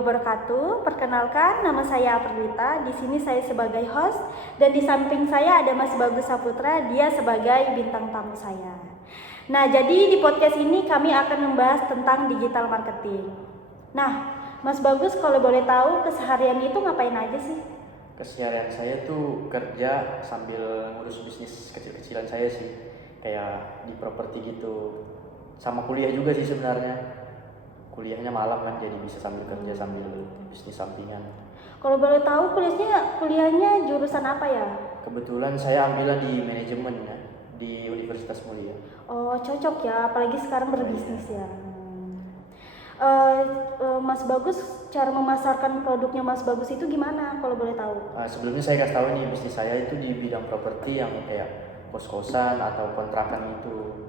wabarakatuh. Perkenalkan, nama saya Aperdita. Di sini saya sebagai host dan di samping saya ada Mas Bagus Saputra. Dia sebagai bintang tamu saya. Nah, jadi di podcast ini kami akan membahas tentang digital marketing. Nah, Mas Bagus, kalau boleh tahu keseharian itu ngapain aja sih? Keseharian saya tuh kerja sambil ngurus bisnis kecil-kecilan saya sih, kayak di properti gitu. Sama kuliah juga sih sebenarnya. Kuliahnya malam kan, jadi bisa sambil kerja sambil bisnis sampingan. Kalau boleh tahu kuliahnya jurusan apa ya? Kebetulan saya ambilnya di manajemen ya, di Universitas Mulia. Oh, cocok ya, apalagi sekarang berbisnis ya. Mas Bagus, cara memasarkan produknya Mas Bagus itu gimana kalau boleh tahu? Sebelumnya saya kasih tahu nih, bisnis saya itu di bidang properti yang kayak kos-kosan atau kontrakan itu.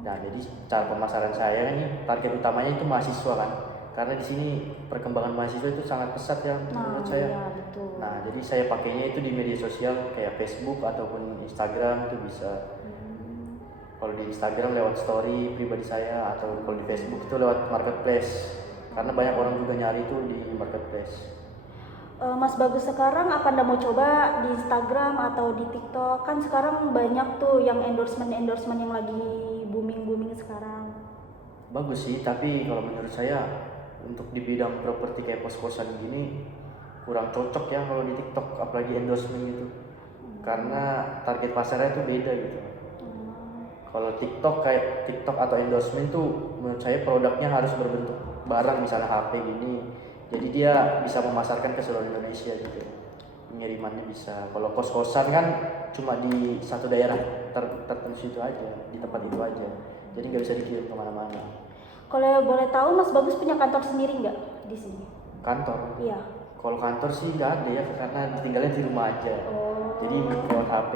Nah, jadi cara pemasaran saya ini target utamanya itu mahasiswa kan, karena di sini perkembangan mahasiswa itu sangat pesat ya menurut saya. Iya, betul. Nah, jadi saya pakainya itu di media sosial kayak Facebook ataupun Instagram itu bisa. Kalau di Instagram lewat story pribadi saya, atau kalau di Facebook itu lewat marketplace, karena banyak orang juga nyari itu di marketplace. Mas Bagus sekarang apa Anda mau coba di Instagram atau di TikTok? Kan sekarang banyak tuh yang endorsement yang lagi booming sekarang. Bagus sih, tapi kalau menurut saya untuk di bidang properti kayak kos-kosan gini kurang cocok ya kalau di TikTok, apalagi endorsement gitu. Karena target pasarnya itu beda gitu. Kalau TikTok atau endorsement tuh menurut saya produknya harus berbentuk barang, misalnya HP gini. Jadi dia bisa memasarkan ke seluruh Indonesia gitu. Pengirimannya bisa. Kalau kos-kosan kan cuma di satu daerah tertentu itu aja, di tempat itu aja. Jadi nggak bisa dikirim kemana-mana. Kalau boleh tahu Mas Bagus punya kantor sendiri nggak di sini? Kantor? Iya. Kalau kantor sih nggak ada ya, karena tinggalnya di rumah aja. Jadi lewat HP.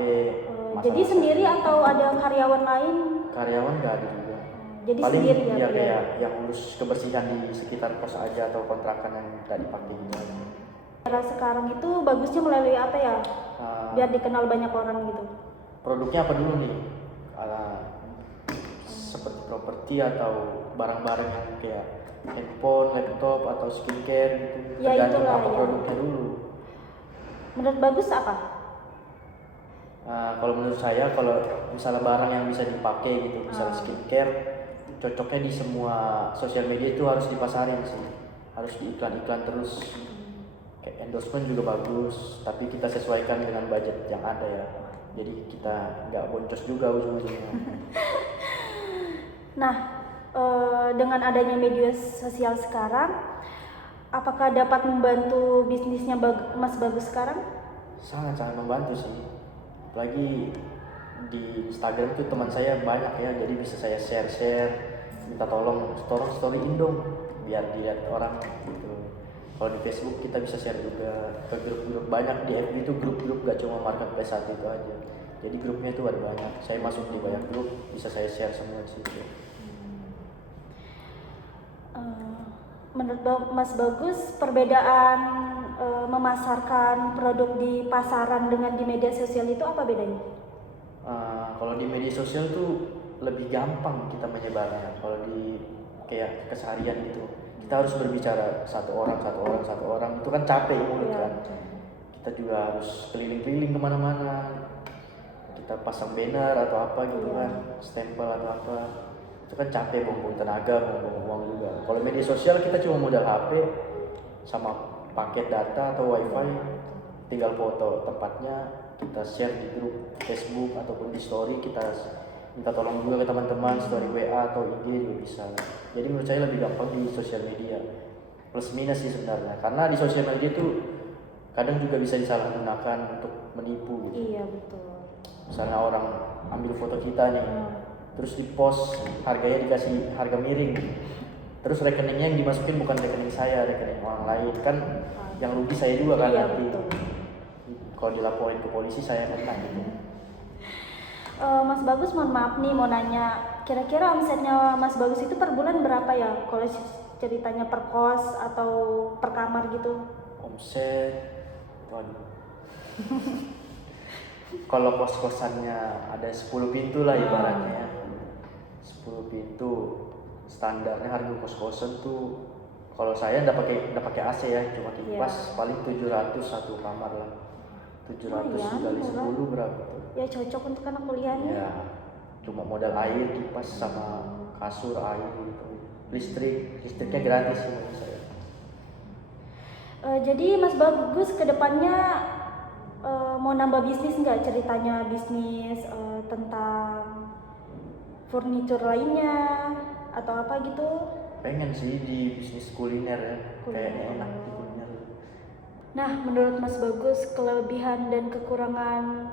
Jadi sendiri atau ada karyawan lain? Karyawan nggak ada juga. Jadi paling sendiri ya, ya? kayak yang urus kebersihan di sekitar kos aja atau kontrakan yang nggak dipakai gitu. Era sekarang itu bagusnya melalui apa ya? Biar dikenal banyak orang gitu. Produknya apa dulu nih? Seperti properti atau barang-barang yang kayak handphone, laptop atau skincare gitu. Ya, Tergantung itulah, apa ya. produknya dulu. Menurut Bagus apa? Kalau menurut saya, kalau misalnya barang yang bisa dipakai gitu, misalnya skincare, cocoknya di semua sosial media itu harus dipasarin sih, harus diiklan-iklan terus. Kayak endorsement juga bagus, tapi kita sesuaikan dengan budget yang ada ya, jadi kita nggak boncos juga ujung-ujungnya. Nah, dengan adanya media sosial sekarang, apakah dapat membantu bisnisnya Mas Bagus sekarang? Sangat-sangat membantu sih, apalagi di Instagram tuh teman saya banyak ya, jadi bisa saya share, minta tolong storyin dong biar dilihat orang gitu. Kalau di Facebook kita bisa share juga ke grup-grup, banyak di FB itu grup-grup, gak cuma marketplace satu itu aja, jadi grupnya itu ada banyak, saya masuk di banyak grup, bisa saya share semua di situ. Menurut Mas Bagus, perbedaan memasarkan produk di pasaran dengan di media sosial itu apa bedanya? Kalau di media sosial tuh lebih gampang kita menyebarnya. Kalau di kayak keseharian gitu, kita harus berbicara satu orang itu kan capek mulut kan. Kita juga harus keliling-keliling kemana-mana, kita pasang banner atau apa gitu kan, stempel atau apa, itu kan capek, buang-buang tenaga, buang-buang uang juga. Kalau media sosial kita cuma modal HP sama paket data atau wifi, tinggal foto tempatnya, kita share di grup Facebook ataupun di story, kita minta tolong juga ke teman-teman, story WA atau IG juga bisa. Jadi menurut saya lebih gampang di sosial media, plus minus sih sebenarnya, karena di sosial media itu kadang juga bisa disalahgunakan untuk menipu gitu. Iya, betul. Misalnya orang ambil foto kita nih, terus di post, harganya dikasih harga miring, terus rekeningnya yang dimasukin bukan rekening saya, rekening orang lain, kan yang rugi saya juga kan. Iya, nanti betul. kalau dilaporin ke polisi saya kena gitu. Mas Bagus, mohon maaf nih mau nanya, kira-kira omsetnya Mas Bagus itu per bulan berapa ya? Kalau ceritanya per kos atau per kamar gitu? Omset, waduh. Kalau kos-kosannya ada 10 pintu lah ibaratnya ya. 10 pintu, standarnya harga kos-kosan tuh Kalau saya nggak pakai AC ya, cuma kipas paling 700 satu kamar lah. 700 kali 10 berapa tuh? Ya cocok untuk anak kuliah nih. Ya, cuma modal air, kipas sama kasur, air gitu. Listriknya gratis sih menurut saya. Jadi Mas Bagus kedepannya mau nambah bisnis nggak, ceritanya bisnis tentang furnitur lainnya atau apa gitu? Pengen sih di bisnis kuliner ya, kayaknya enak di kuliner. Nah, menurut Mas Bagus, kelebihan dan kekurangan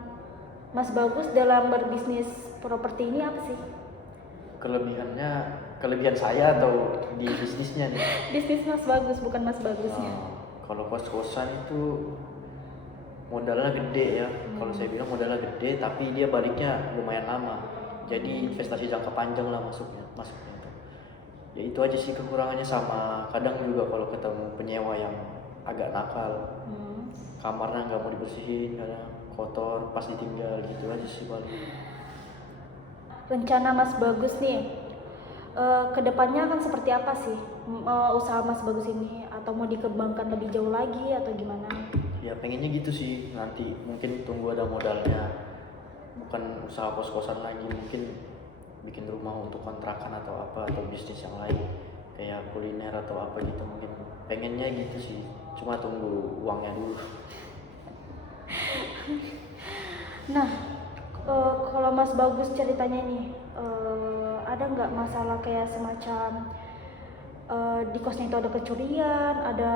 Mas Bagus dalam berbisnis properti ini apa sih? Kelebihan saya atau di bisnisnya nih? Bisnis Mas Bagus, bukan Mas Bagusnya. Kalau kos-kosan itu modalnya gede ya. Kalau saya bilang modalnya gede, tapi dia baliknya lumayan lama. Jadi investasi jangka panjang lah masuknya itu. Ya itu aja sih kekurangannya, sama kadang juga kalau ketemu penyewa yang agak nakal, kamarnya nggak mau dibersihin, kadang kotor pas ditinggal, gitu aja sih paling. Rencana Mas Bagus nih, kedepannya akan seperti apa sih usaha Mas Bagus ini, atau mau dikembangkan lebih jauh lagi atau gimana? Ya pengennya gitu sih, nanti mungkin tunggu ada modalnya, bukan usaha kos-kosan lagi, mungkin bikin rumah untuk kontrakan atau apa, atau bisnis yang lain kayak kuliner atau apa gitu, mungkin pengennya gitu sih, cuma tunggu uangnya dulu. Nah, kalau Mas Bagus ceritanya nih, ada nggak masalah kayak semacam di kosnya itu ada kecurian, ada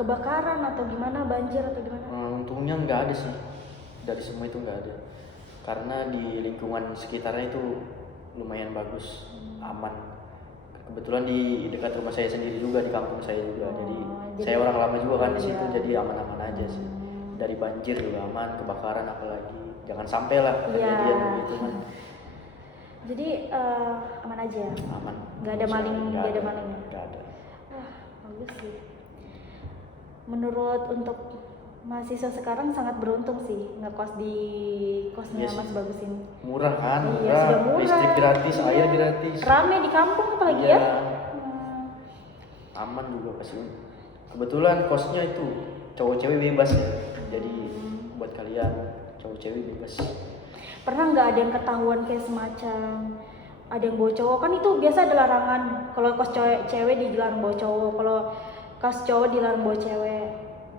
kebakaran atau gimana, banjir atau gimana? Untungnya nggak ada sih, dari semua itu nggak ada, karena di lingkungan sekitarnya itu lumayan bagus, aman. Kebetulan di dekat rumah saya sendiri juga, di kampung saya juga, jadi saya orang lama juga kan di situ, jadi aman-aman aja sih. Dari banjir juga aman, kebakaran apalagi jangan sampai lah kejadian begitu kan. Jadi aman aja ya? Aman. Nggak ada maling, nggak ada malingnya? Nggak ada. Wah, bagus sih. Menurut untuk mahasiswa sekarang sangat beruntung sih ngekos di kosnya Mas Bagus ini. Murah kan? Iya, sudah murah. Listrik gratis, air gratis. Rame di kampung apalagi ya? Aman juga pasti. Kebetulan kosnya itu cowok-cewek bebas ya. Jadi buat kalian cowok-cewek bebas. Pernah nggak ada yang ketahuan kayak semacam ada yang bawa cowok? Kan itu biasa ada larangan. Kalau kos cewek dilarang bawa cowok, kalau kos cowok dilarang bawa cewek.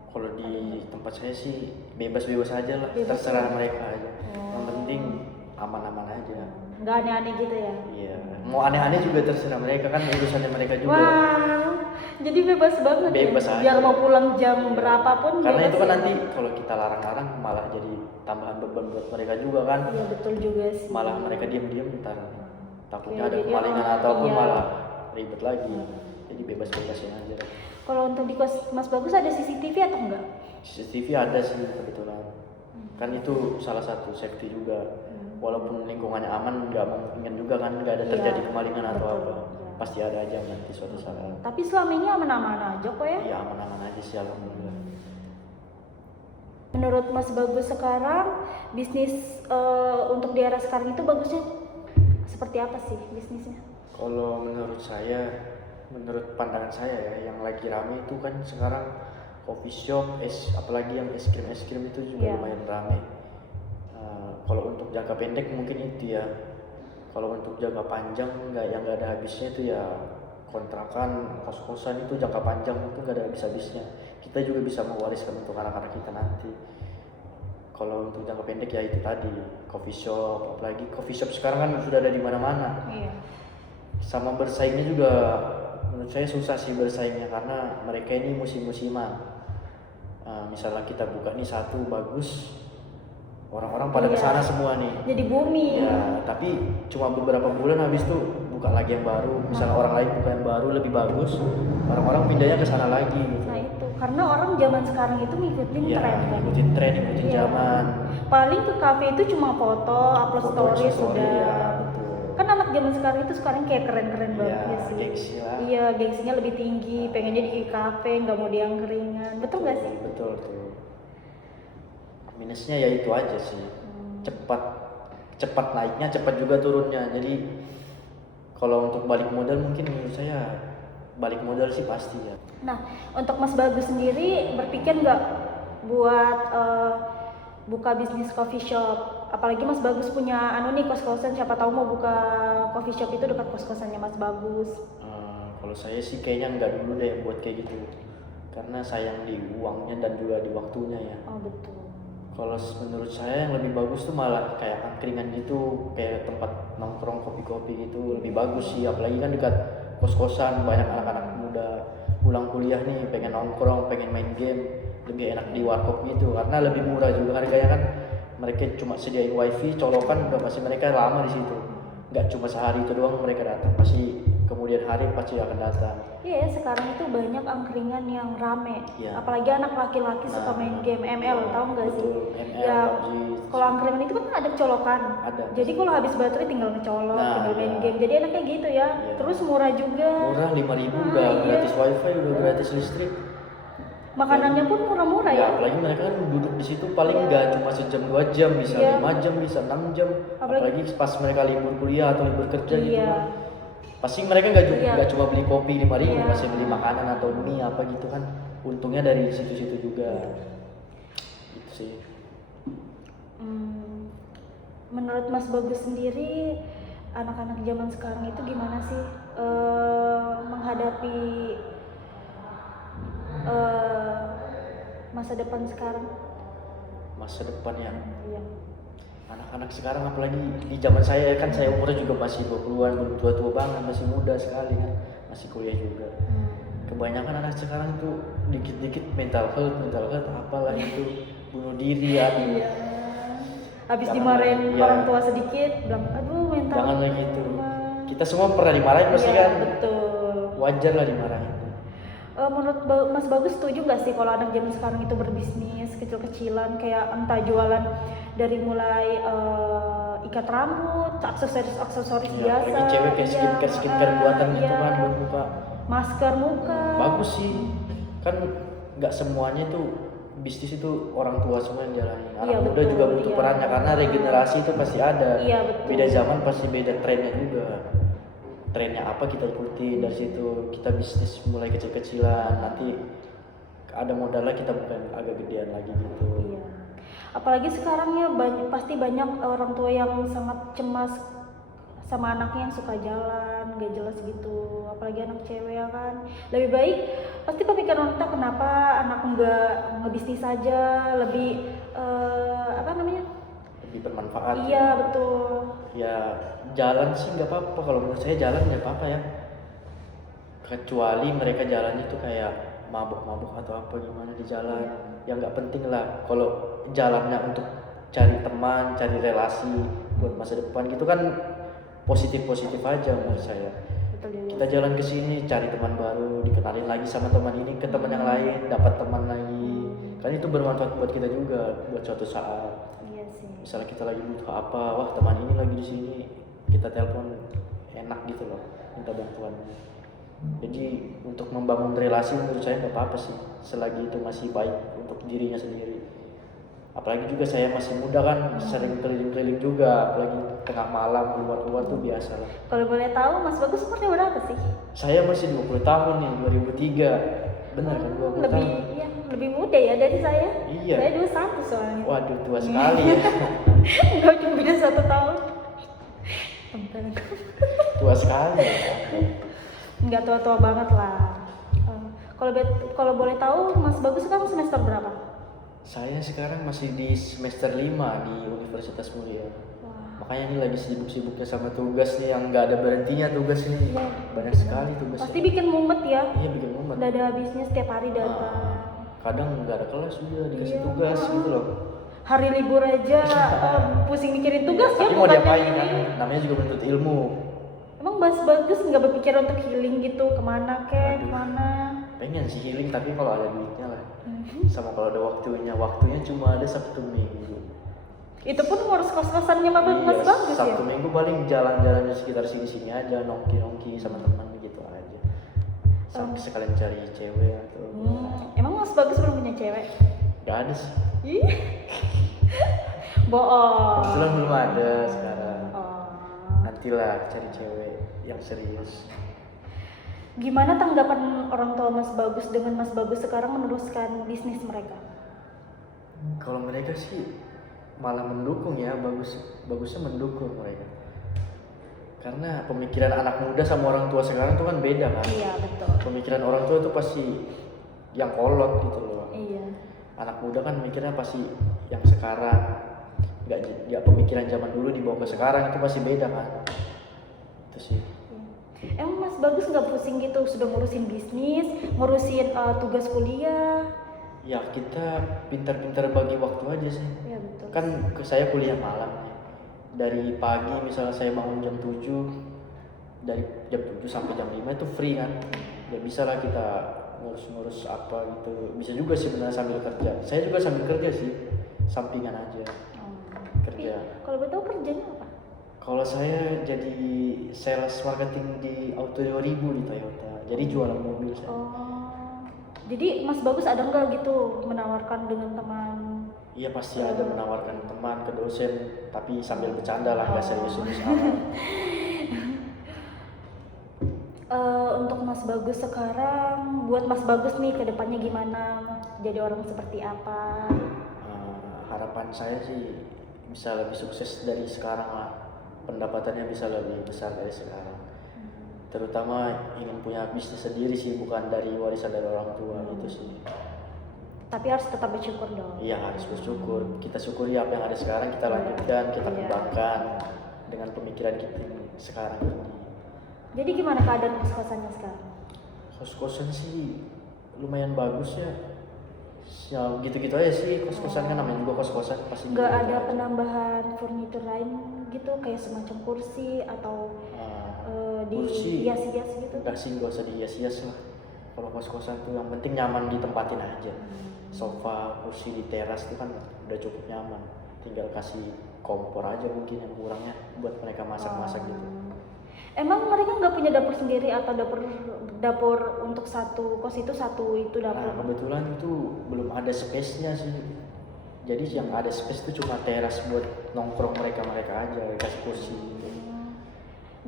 Kalau di tempat saya sih bebas-bebas aja lah, terserah mereka aja. Yang penting aman-aman aja. Nggak aneh-aneh gitu ya? Iya, mau aneh-aneh juga terserah mereka, kan urusannya mereka juga. Wah, jadi bebas banget. Bebas ya? aja. Biar mau pulang jam berapapun. Karena itu kan ya? nanti kalau kita larang-larang malah jadi tambahan beban buat mereka juga kan. Iya betul juga sih. Malah mereka diam-diam ntar takutnya Ya, ada kemalingan ataupun iya. malah ribet lagi. Jadi bebas-bebasin aja. Kalau untuk di kos Mas Bagus ada CCTV atau enggak? CCTV ada sih kebetulan. Kan itu salah satu safety juga. Walaupun lingkungannya aman, nggak mungkin juga kan nggak ada terjadi kemalingan atau apa. Pasti ada aja nanti suatu saat. Tapi selama ini aman-aman aja kok ya? Iya aman-aman aja sih alhamdulillah. Menurut Mas Bagus sekarang bisnis untuk di era sekarang itu bagusnya seperti apa sih bisnisnya? Kalau menurut pandangan saya ya, yang lagi rame itu kan sekarang coffee shop, apalagi yang es krim itu juga lumayan rame. Kalau untuk jangka pendek mungkin itu ya. Kalau untuk jangka panjang yang nggak ada habisnya itu ya kontrakan, kos-kosan itu jangka panjang itu nggak ada habis-habisnya. Kita juga bisa mewariskan untuk anak-anak kita nanti. Kalau untuk jangka pendek ya itu tadi coffee shop, apalagi coffee shop sekarang kan sudah ada di mana-mana. Iya. Sama bersaingnya juga menurut saya susah sih bersaingnya, karena mereka ini musim-musiman. Misalnya kita buka nih satu bagus, orang-orang pada kesana semua nih. Jadi booming. Ya, tapi cuma beberapa bulan habis tuh buka lagi yang baru. Misalnya orang lain buka yang baru lebih bagus, orang-orang pindahnya ke sana lagi gitu. Nah itu, karena orang zaman sekarang itu ngikutin Ya, tren kan. ngikutin tren, ngikutin zaman. Paling ke kafe itu cuma foto, upload story sudah. Ya, betul. Kan anak zaman sekarang kayak keren-keren banget ya sih. Gengsi lah. Iya, gengsinya lebih tinggi, pengennya di kafe, nggak mau diangkringan. Betul nggak sih? Betul tuh. Minusnya ya itu aja sih. Cepat naiknya, cepat juga turunnya. Jadi kalau untuk balik modal mungkin menurut saya balik modal sih pasti ya. Nah, untuk Mas Bagus sendiri berpikir nggak buat buka bisnis coffee shop? Apalagi Mas Bagus punya nih kos-kosan, siapa tahu mau buka coffee shop itu dekat kos-kosannya Mas Bagus. Kalau saya sih kayaknya nggak dulu deh buat kayak gitu, karena sayang di uangnya dan juga di waktunya ya. Oh betul. Kalau menurut saya yang lebih bagus tuh malah kayak angkringan gitu, kayak tempat nongkrong kopi-kopi gitu lebih bagus sih, apalagi kan dekat kos-kosan, banyak anak-anak muda pulang kuliah nih pengen nongkrong, pengen main game, lebih enak di warkop gitu karena lebih murah juga harganya kan. Mereka cuma sediain wifi, colokan udah pasti mereka lama di situ. Nggak cuma sehari itu doang mereka datang, pasti kemudian hari pasti akan datang. Iya, sekarang itu banyak angkringan yang rame. Iya. Apalagi anak laki-laki suka main game ML, tahu nggak sih? Betul, ML, Ya, PUBG. kalau angkringan itu kan ada colokan. Ada. Jadi kalau habis baterai tinggal ngecolok, Nah, tinggal main iya. game. Jadi enaknya gitu ya. Iya. Terus murah juga. Murah 5.000 Nah, udah iya. gratis wifi, udah gratis listrik. Makanannya pun murah-murah ya. Apalagi mereka kan duduk di situ paling Iya. nggak cuma sejam 2 jam, bisa Iya. 5 jam, bisa 6 jam. Apalagi- Apalagi pas mereka libur kuliah atau libur kerja gitu Iya. kan. Pasti mereka nggak Iya. cuma beli kopi 5.000, Iya. pasti beli makanan atau mie apa gitu kan. Untungnya dari situ-situ juga. Gitu sih. Menurut Mas Bagus sendiri, anak-anak zaman sekarang itu gimana sih menghadapi masa depan sekarang? Masa depan ya. Iya. Anak-anak sekarang apalagi di zaman saya kan, saya umurnya juga masih 20-an, belum tua-tua banget, masih muda sekali kan. Masih kuliah juga. Kebanyakan anak sekarang tuh dikit-dikit mental health apalah itu, bunuh diri ya. Iya. Habis Jangan dimarahin lagi, iya. orang tua sedikit, bilang aduh mental. Jangan lagi itu. Emang. Kita semua pernah dimarahin pasti Iya, kan. betul. Wajar lah dimarahin. Menurut Mas Bagus setuju nggak sih kalau anak zaman sekarang itu berbisnis kecil-kecilan, kayak entah jualan dari mulai ikat rambut, aksesoris Ya, biasa, apalagi cewek kayak iya, skincare buatan gitu iya, kan buat muka. masker muka. Bagus sih. Kan nggak semuanya itu bisnis itu orang tua semua yang jalanin. Anak Iya, muda betul, juga butuh iya. perannya karena regenerasi itu pasti ada. Iya, betul. Beda zaman pasti beda trennya juga. Trennya apa kita ikuti, dari situ kita bisnis mulai kecil-kecilan, nanti ada modalnya kita bukan agak gedean lagi gitu. Iya. Apalagi sekarang ya pasti banyak orang tua yang sangat cemas sama anaknya yang suka jalan gak jelas gitu, apalagi anak cewek ya kan. Lebih baik pasti pemikiran kita kenapa anak nggak ngebisnis saja, lebih apa namanya? Lebih bermanfaat. Iya betul. Ya jalan sih nggak apa-apa, kalau menurut saya jalan nggak apa-apa ya, kecuali mereka jalannya tuh kayak mabuk-mabuk atau apa gimana di jalan, yang nggak penting lah. Kalau jalannya untuk cari teman, cari relasi buat masa depan gitu kan positif-positif aja menurut saya. Betul juga. Kita jalan ke sini cari teman baru, dikenalin lagi sama teman ini ke teman yang lain, dapat teman lagi, kan itu bermanfaat buat kita juga buat suatu saat. Iya sih. Misalnya kita lagi butuh apa, wah teman ini lagi di sini, kita telepon, enak gitu loh, minta bantuannya. Jadi untuk membangun relasi menurut saya nggak apa-apa sih, selagi itu masih baik untuk dirinya sendiri. Apalagi juga saya masih muda kan, sering keliling-keliling juga, apalagi tengah malam keluar-keluar tuh biasa lah. Kalau boleh tahu Mas Bagus umurnya berapa sih? Saya masih 20 tahun nih, 2003. Benar kan 20 Lebih tahun? iya, lebih muda ya dari saya. Iya. Saya 21 soalnya. Waduh, tua sekali ya. Enggak cuma beda 1 tahun. Tua sekali ya. Enggak tua-tua banget lah. Kalau boleh tahu Mas Bagus sekarang semester berapa? Saya sekarang masih di semester 5 di Universitas Mulia. Wah. Makanya ini lagi sibuk-sibuknya sama tugas nih yang nggak ada berhentinya tugas ini. Iya. Banyak sekali tugas. Pasti bikin mumet ya. Iya bikin momen. Udah ada habisnya setiap hari datang. Kadang nggak ada kelas juga dikasih Iya. tugas gitu loh. Hari libur aja pusing mikirin tugas ya, Tapi mau bukannya diapain kan? ini. Namanya juga menuntut ilmu. Emang Mas Bagus nggak berpikir untuk healing gitu kemana kek, Aduh. kemana? Pengen sih healing tapi kalau ada duitnya lah. Sama kalau ada waktunya cuma ada Sabtu Minggu. Itu pun ngurus kos-kosannya Mas Iya, Bagus ya? Sabtu Minggu paling jalan-jalan di sekitar sini-sini aja, nongki-nongki sama teman gitu aja. Sampai sekalian cari cewek atau Emang Mas Bagus belum punya cewek? nggak ada sih. Ih. Bohong. Kebetulan belum ada sekarang. Oh. Nantilah cari cewek yang serius. Gimana tanggapan orang tua Mas Bagus dengan Mas Bagus sekarang meneruskan bisnis mereka? Kalau mereka sih malah mendukung ya, bagusnya mendukung mereka. Karena pemikiran anak muda sama orang tua sekarang tuh kan beda kan. Iya betul. Pemikiran orang tua itu pasti yang kolot gitu loh. Iya. Anak muda kan mikirnya pasti yang sekarang, nggak pemikiran zaman dulu dibawa ke sekarang, itu pasti beda kan. Itu sih. Emang Mas Bagus nggak pusing gitu sudah ngurusin bisnis, ngurusin tugas kuliah? Ya kita pintar-pintar bagi waktu aja sih. Iya betul. Kan saya kuliah malam ya. Dari pagi misalnya saya bangun jam 7, dari jam 7 sampai jam 5 itu free kan. Ya bisa lah kita ngurus-ngurus apa gitu. Bisa juga sih benar sambil kerja. Saya juga sambil kerja sih, sampingan aja kerja. Kalau betul kerjanya apa? Kalau saya jadi sales marketing di Auto 2000 di Toyota. Jadi jualan mobil saya. Oh, jadi Mas Bagus ada nggak gitu menawarkan dengan teman? Iya pasti ada menawarkan teman ke dosen, tapi sambil bercanda lah, nggak serius-serius amat. Untuk Mas Bagus sekarang, buat Mas Bagus nih ke depannya gimana? Jadi orang seperti apa? Harapan saya sih bisa lebih sukses dari sekarang lah. Pendapatannya bisa lebih besar dari sekarang. Terutama ingin punya bisnis sendiri sih, bukan dari warisan dari orang tua itu sih. Tapi harus tetap bersyukur dong. Iya harus bersyukur. Kita syukuri apa yang ada sekarang, kita lanjutkan, kita kembangkan dengan pemikiran kita sekarang ini. Jadi gimana keadaan kos-kosannya sekarang? Kos-kosan sih lumayan bagus ya. Ya gitu-gitu aja sih, kos-kosan kan namanya juga kos-kosan pasti. Nggak ada penambahan furnitur lain gitu, kayak semacam kursi atau kursi dihias-hias gitu? enggak sih, nggak usah dihias-hias lah. Kalau kos-kosan tuh yang penting nyaman ditempatin aja. Sofa, kursi di teras itu kan udah cukup nyaman. Tinggal kasih kompor aja mungkin yang kurangnya buat mereka masak-masak gitu. Emang mereka nggak punya dapur sendiri atau dapur untuk satu kos itu dapur? Nah kebetulan itu belum ada space-nya sih. Jadi yang ada space itu cuma teras buat nongkrong mereka aja, kasih kursi gitu.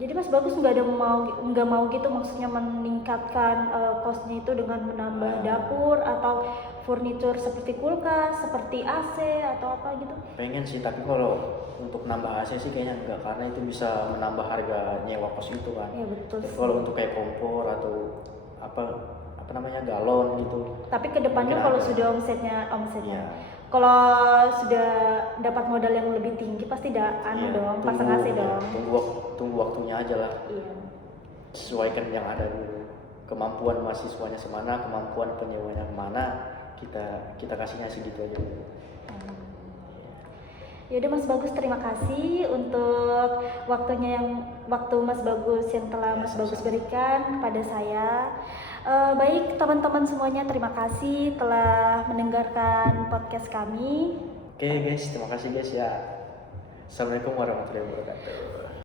Jadi Mas Bagus nggak mau gitu, maksudnya meningkatkan kosnya itu dengan menambah dapur atau furnitur seperti kulkas, seperti AC atau apa gitu? Pengen sih, tapi kalau untuk nambah AC sih kayaknya enggak, karena itu bisa menambah harga nyewa kos itu kan. Iya betul. Tapi kalau untuk kayak kompor atau apa namanya galon gitu. Tapi kedepannya mungkin kalau ada. sudah omsetnya, Iya. kalau sudah dapat modal yang lebih tinggi pasti Iya, dong, pasang AC dong. Tunggu waktunya aja lah. Iya. Sesuaikan yang ada dulu. Kemampuan mahasiswanya semana, kemampuan penyewanya kemana, kita kasihnya segitu aja dulu. Yaudah Mas Bagus, terima kasih untuk waktu Mas Bagus yang telah Mas Bagus berikan kepada saya. Baik teman-teman semuanya, terima kasih telah mendengarkan podcast kami. Oke guys, terima kasih guys ya. Assalamualaikum warahmatullahi wabarakatuh.